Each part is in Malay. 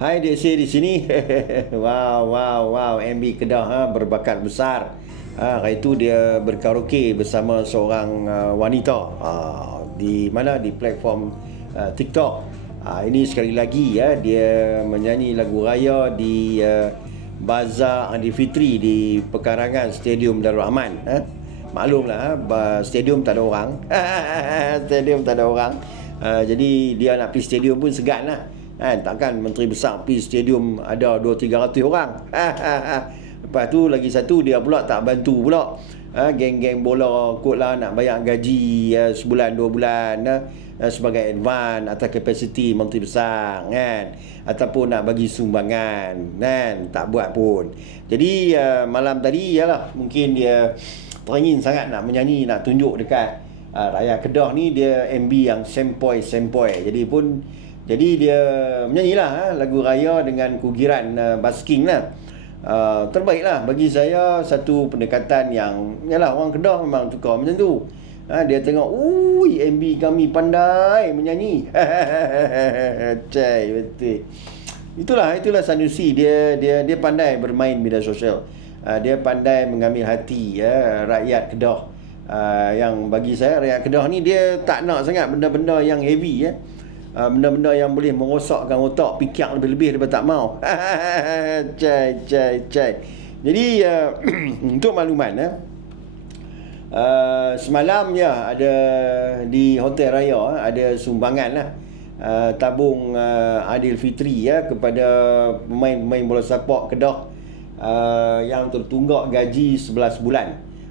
Hai say di sini. wow, wow, wow. MB Kedah ha, berbakat besar. Ha, hari itu dia berkaraoke bersama seorang uh, wanita uh, di mana di platform uh, TikTok. Uh, ini sekali lagi ya dia menyanyi lagu raya di uh, Bazar Andi Fitri di pekarangan Stadium Darul Rahman. Ha? Maklumlah ha, stadium tak ada orang. stadium tak ada orang. Uh, jadi dia nak pergi stadium pun segan lah. Kan? Takkan Menteri Besar pergi stadium ada 2-300 orang. Lepas tu lagi satu dia pula tak bantu pula. Ha, geng-geng bola kot lah nak bayar gaji ya, sebulan dua bulan ha, sebagai advance atas kapasiti Menteri Besar kan ataupun nak bagi sumbangan kan tak buat pun jadi uh, malam tadi ialah mungkin dia teringin sangat nak menyanyi nak tunjuk dekat uh, rakyat Kedah ni dia MB yang sempoi sempoi jadi pun jadi dia menyanyilah ha, lagu raya dengan kugiran uh, basking lah Uh, terbaiklah bagi saya satu pendekatan yang yalah orang Kedah memang tukar macam tu. Ha, dia tengok, ui MB kami pandai menyanyi. Cai betul. Itulah itulah Sanusi dia dia dia pandai bermain media sosial. Uh, dia pandai mengambil hati ya rakyat Kedah. Uh, yang bagi saya rakyat Kedah ni dia tak nak sangat benda-benda yang heavy ya. Uh, benda-benda yang boleh merosakkan otak fikir lebih-lebih daripada tak mau. cai cai cai. Jadi uh, untuk makluman ya. Uh, semalam ya ada di Hotel Raya ada sumbangan lah uh, tabung uh, Adil Fitri ya kepada pemain-pemain bola sepak Kedah uh, yang tertunggak gaji 11 bulan.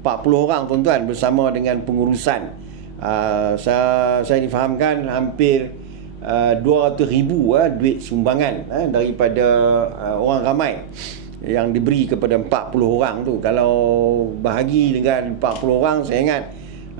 40 orang tuan-tuan bersama dengan pengurusan. Uh, saya saya difahamkan hampir uh, 200 ribu uh, duit sumbangan uh, daripada uh, orang ramai yang diberi kepada 40 orang tu. Kalau bahagi dengan 40 orang saya ingat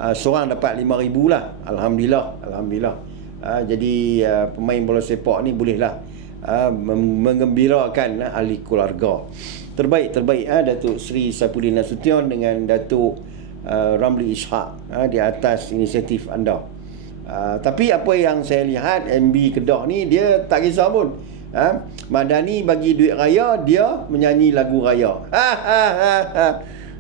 uh, seorang dapat 5 ribu lah. Alhamdulillah Alhamdulillah. Uh, jadi uh, pemain bola sepak ni bolehlah uh, mengembirakan uh, ahli keluarga. Terbaik terbaik uh, Datuk Seri Saipudin Nasution dengan Datuk uh, Ramli Ishak uh, di atas inisiatif anda Uh, tapi apa yang saya lihat MB Kedah ni dia tak kisah pun. Ha? Madani bagi duit raya dia menyanyi lagu raya. Ha ha ha. ha.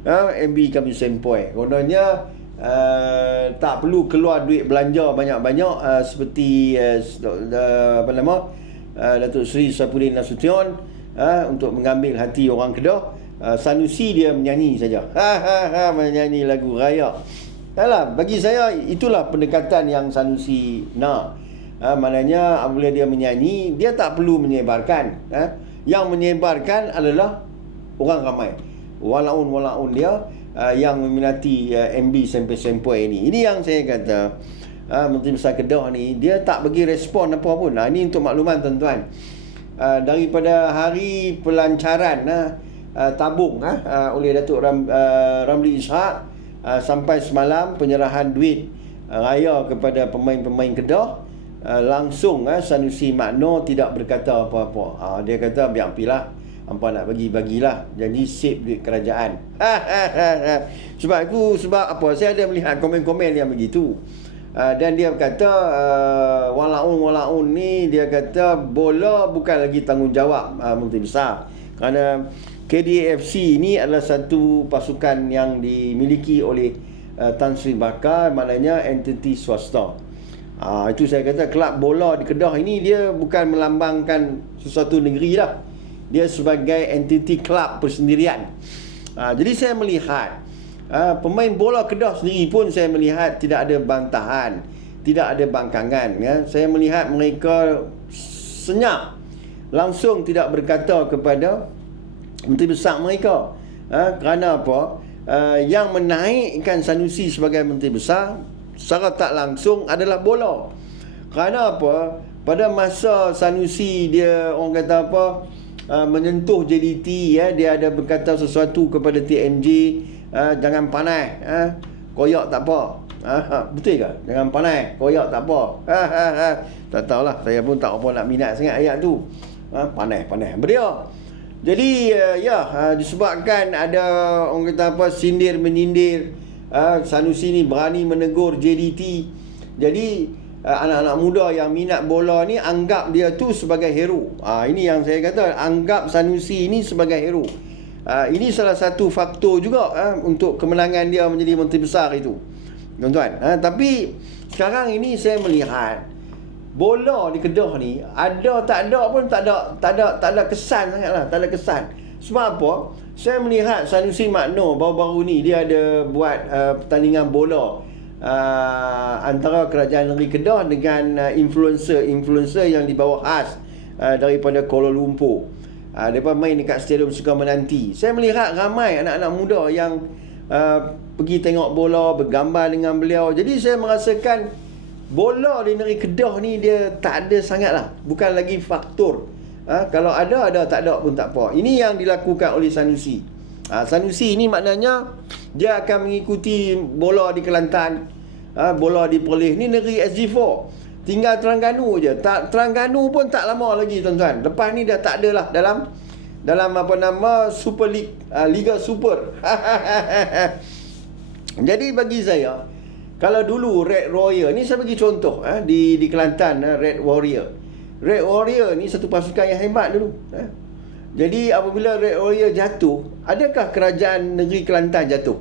ha MB kami sempoi. Kononnya uh, tak perlu keluar duit belanja banyak-banyak uh, seperti uh, apa nama uh, Datuk Seri Sapudin Nasution uh, untuk mengambil hati orang Kedah. Uh, Sanusi dia menyanyi saja. Ha ha ha menyanyi lagu raya. Yalah, bagi saya itulah pendekatan yang Sanusi nak. Ha, maknanya apabila dia menyanyi, dia tak perlu menyebarkan. Ha? Yang menyebarkan adalah orang ramai. Walaun-walaun dia uh, yang meminati uh, MB sampai-sampai ini. Ini yang saya kata, uh, Menteri Besar Kedah ni, dia tak bagi respon apa pun. Nah, ini untuk makluman tuan-tuan. Uh, daripada hari pelancaran uh, uh, tabung uh, uh, oleh Datuk Ram, uh, Ramli Ishak, uh, sampai semalam penyerahan duit uh, raya kepada pemain-pemain Kedah uh, langsung uh, Sanusi Makno tidak berkata apa-apa. Uh, dia kata biar pilah hampa nak bagi bagilah jadi save duit kerajaan. sebab itu sebab apa? Saya ada melihat komen-komen yang begitu. Uh, dan dia kata uh, walaun walaun ni dia kata bola bukan lagi tanggungjawab uh, menteri besar kerana KDFC ini adalah satu pasukan yang dimiliki oleh uh, Tan Sri Bakar maknanya entiti swasta. Uh, itu saya kata kelab bola di Kedah ini dia bukan melambangkan sesuatu negeri lah. Dia sebagai entiti kelab persendirian. Uh, jadi saya melihat uh, pemain bola Kedah sendiri pun saya melihat tidak ada bantahan, tidak ada bangkangan. Ya. Saya melihat mereka senyap langsung tidak berkata kepada Menteri Besar mereka. Ha, kerana apa? Uh, yang menaikkan Sanusi sebagai Menteri Besar secara tak langsung adalah bola. Kerana apa? Pada masa Sanusi dia orang kata apa? Uh, menyentuh JDT ya, dia ada berkata sesuatu kepada TMJ, uh, jangan panas, uh, koyak tak apa. Ha, betul ke? Jangan panas, koyak tak apa. Ha, ha, ha. Tak tahulah, saya pun tak apa nak minat sangat ayat tu. Ha, panas, panas. Beriak. Jadi uh, ya uh, disebabkan ada orang kata apa sindir menyindir uh, Sanusi ni berani menegur JDT. Jadi uh, anak-anak muda yang minat bola ni anggap dia tu sebagai hero. Uh, ini yang saya kata anggap Sanusi ini sebagai hero. Uh, ini salah satu faktor juga uh, untuk kemenangan dia menjadi menteri besar itu. Tuan-tuan, uh, tapi sekarang ini saya melihat bola di Kedah ni ada tak ada pun tak ada tak ada tak ada kesan sangatlah, tak ada kesan. Sebab apa? Saya melihat Sanusi Makno baru-baru ni dia ada buat uh, pertandingan bola uh, antara kerajaan negeri Kedah dengan uh, influencer-influencer yang dibawa khas uh, daripada Kuala Lumpur. Uh, mereka main dekat Stadium Suka Menanti. Saya melihat ramai anak-anak muda yang uh, pergi tengok bola, bergambar dengan beliau. Jadi saya merasakan bola di negeri Kedah ni dia tak ada sangat lah. Bukan lagi faktor Ha, kalau ada, ada. Tak ada pun tak apa. Ini yang dilakukan oleh Sanusi. Ha, Sanusi ini maknanya dia akan mengikuti bola di Kelantan. Ha, bola di Perlis. Ini negeri SG4. Tinggal Terengganu je. Tak, Terengganu pun tak lama lagi tuan-tuan. Lepas ni dah tak ada lah dalam dalam apa nama Super League. Ha, Liga Super. Jadi bagi saya, kalau dulu Red Royal, ni saya bagi contoh ha, di, di Kelantan, ha, Red Warrior. Red Warrior ni satu pasukan yang hebat dulu. Eh? Jadi apabila Red Warrior jatuh, adakah kerajaan negeri Kelantan jatuh?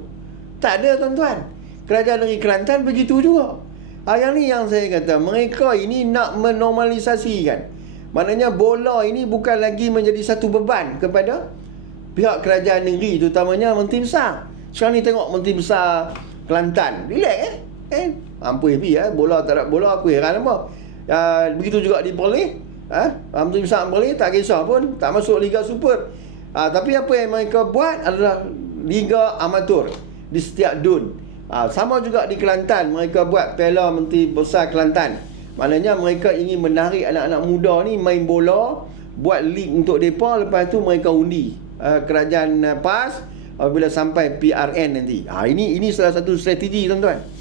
Tak ada tuan-tuan. Kerajaan negeri Kelantan begitu juga. Ha, yang ni yang saya kata, mereka ini nak menormalisasikan. Maknanya bola ini bukan lagi menjadi satu beban kepada pihak kerajaan negeri, terutamanya Menteri Besar. Sekarang ni tengok Menteri Besar Kelantan. Relax eh? Eh, mampu happy eh. Bola tak ada bola, aku heran apa. Uh, begitu juga di Perlis. Ha? Menteri Besar Perlis tak kisah pun. Tak masuk Liga Super. Uh, tapi apa yang mereka buat adalah Liga Amatur. Di setiap dun. Uh, sama juga di Kelantan. Mereka buat Piala Menteri Besar Kelantan. Maknanya mereka ingin menarik anak-anak muda ni main bola. Buat lig untuk mereka. Lepas tu mereka undi. Uh, kerajaan uh, PAS. Apabila sampai PRN nanti. Ha, ini ini salah satu strategi tuan-tuan.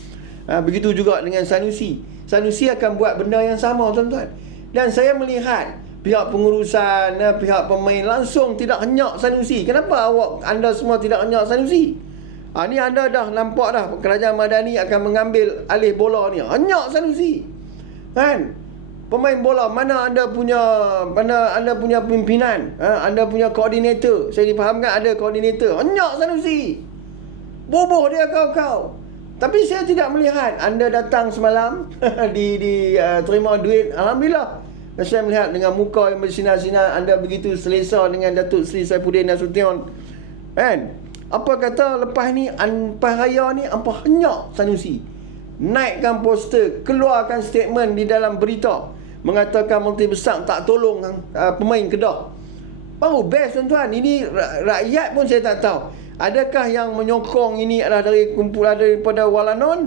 Ha, begitu juga dengan Sanusi. Sanusi akan buat benda yang sama tuan-tuan. Dan saya melihat pihak pengurusan, eh, pihak pemain langsung tidak henyak Sanusi. Kenapa awak anda semua tidak henyak Sanusi? Ha, ni anda dah nampak dah kerajaan Madani akan mengambil alih bola ni. Henyak Sanusi. Kan? Pemain bola mana anda punya mana anda punya pimpinan? Ha, anda punya koordinator. Saya difahamkan ada koordinator. Henyak Sanusi. Boboh dia kau-kau. Tapi saya tidak melihat anda datang semalam di di uh, terima duit. Alhamdulillah. Dan saya melihat dengan muka yang bersinar-sinar anda begitu selesa dengan Datuk Seri Saifuddin Nasution. Kan? Apa kata lepas ni Anpah Raya ni apa henyak Sanusi. Naikkan poster, keluarkan statement di dalam berita mengatakan Menteri Besar tak tolong uh, pemain Kedah. Baru best tuan-tuan. Ini rakyat pun saya tak tahu. Adakah yang menyokong ini adalah dari kumpulan daripada Walanon?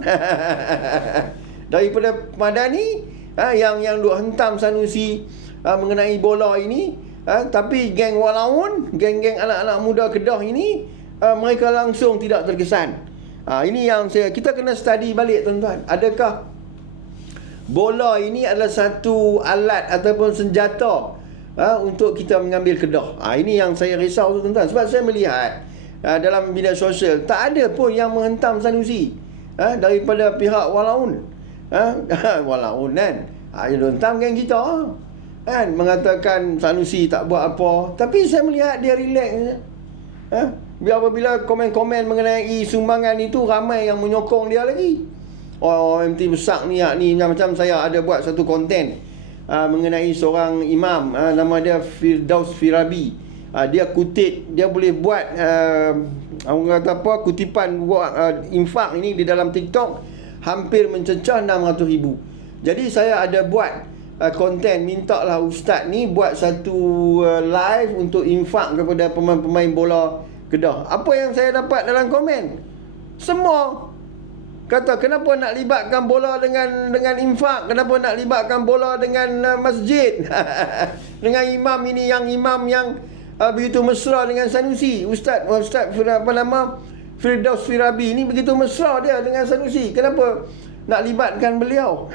daripada Madani? Ha, yang yang duk hentam Sanusi ha, mengenai bola ini? Ha, tapi geng Walaun, geng-geng anak-anak muda Kedah ini, ha, mereka langsung tidak terkesan. Ha, ini yang saya kita kena study balik tuan-tuan. Adakah bola ini adalah satu alat ataupun senjata ha, untuk kita mengambil Kedah? Ha, ini yang saya risau tuan-tuan. Sebab saya melihat uh, dalam bidang sosial tak ada pun yang menghentam Sanusi. Uh, daripada pihak Walaun uh, Walaun kan? Uh, yang hentam kan kita. Kan mengatakan Sanusi tak buat apa. Tapi saya melihat dia relax. Uh, apabila komen-komen mengenai sumbangan itu ramai yang menyokong dia lagi. Oh MT besar ni ni macam saya ada buat satu konten uh, mengenai seorang imam. Uh, nama dia Firdaus Firabi uh, dia kutip dia boleh buat uh, orang kata apa kutipan buat uh, infak ini di dalam TikTok hampir mencecah 600 ribu. Jadi saya ada buat uh, konten minta lah ustaz ni buat satu uh, live untuk infak kepada pemain-pemain bola Kedah. Apa yang saya dapat dalam komen? Semua. Kata kenapa nak libatkan bola dengan dengan infak? Kenapa nak libatkan bola dengan uh, masjid? Dengan imam ini yang imam yang uh, begitu mesra dengan Sanusi. Ustaz Ustaz apa nama? Firdaus Firabi ni begitu mesra dia dengan Sanusi. Kenapa nak libatkan beliau?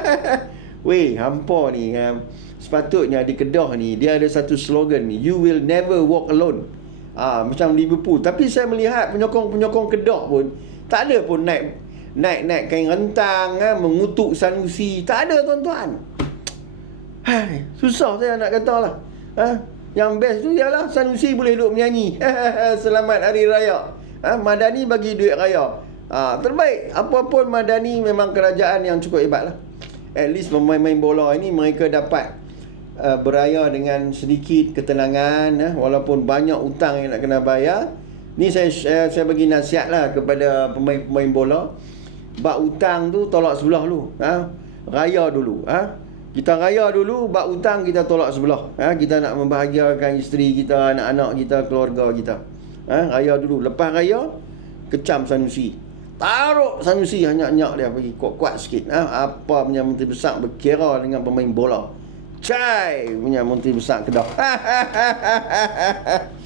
Weh, hampa ni um, sepatutnya di Kedah ni dia ada satu slogan ni, you will never walk alone. Ah, macam Liverpool. Tapi saya melihat penyokong-penyokong Kedah pun tak ada pun naik naik-naik kain rentang ha, mengutuk Sanusi. Tak ada tuan-tuan. Hai, susah saya nak kata lah. Ha? Yang best tu ialah Sanusi boleh duduk menyanyi. Selamat Hari Raya. Ha? Madani bagi duit raya. Ha, terbaik. Apapun Madani memang kerajaan yang cukup hebat lah. At least pemain-pemain bola ini mereka dapat uh, beraya dengan sedikit ketenangan. Ha? Walaupun banyak utang yang nak kena bayar. Ni saya, saya, saya bagi nasihat lah kepada pemain-pemain bola. Bak utang tu tolak sebelah dulu. Ha? Raya dulu. Ha? Kita raya dulu, bak utang kita tolak sebelah. Ha? Kita nak membahagiakan isteri kita, anak-anak kita, keluarga kita. Ha? Raya dulu. Lepas raya, kecam Sanusi. Taruh Sanusi hanyak-hanyak dia bagi kuat-kuat sikit. Ha? Apa punya menteri besar berkira dengan pemain bola. Cai punya menteri besar Kedah.